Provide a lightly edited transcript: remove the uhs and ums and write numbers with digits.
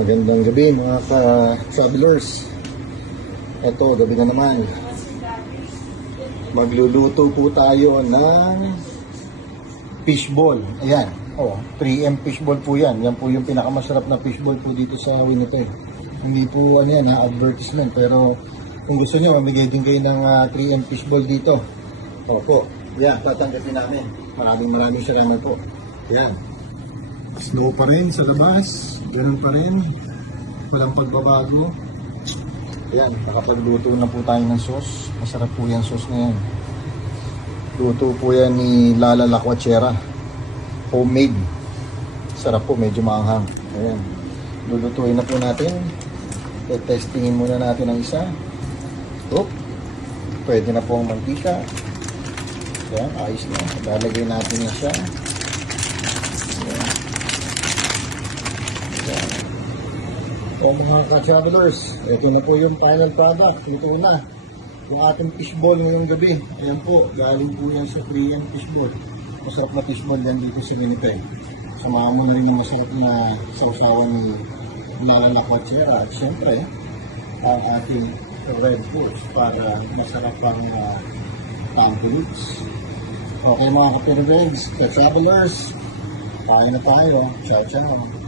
Magandang gabi mga ka-travelers. Ito, gabi na naman. Magluluto po tayo ng fishball. Ayan, 3M fishball po yan. Yan po yung pinakamasarap na fishball po dito sa Winnipeg. Hindi po advertisement, pero kung gusto nyo, mamigay din kayo ng 3M fishball dito. Opo, yan, tatanggapin namin. Maraming salamat po. Yan. Snow pa rin sa labas. Ganun pa rin. Walang pagbabago. Ayan, nakapagluto na po tayo ng sauce. Masarap po yan sauce na yan. Luto po yan ni Lala Lakwachera. Homemade. Sarap po, medyo maanghang. Ayan. Lulutuin na po natin. Testingin muna natin ang isa. Pwede na po ang mantika. Ayan, ayos na. Lalagay natin na siya. So mga ka-travelers, ito na po yung final product. Ito na yung ating fishball ngayong gabi. Ayan po, galing po yan sa 3M fishball. Masarap na fishball yan dito sa Winnipeg. Samahan mo na rin yung masarap na sausawan ni Lala Lakwachera. At syempre, ang ating red horse para masarap ang tanglits. Okay mga ka-travelers, ka-travelers, kain na tayo. Ciao, ciao.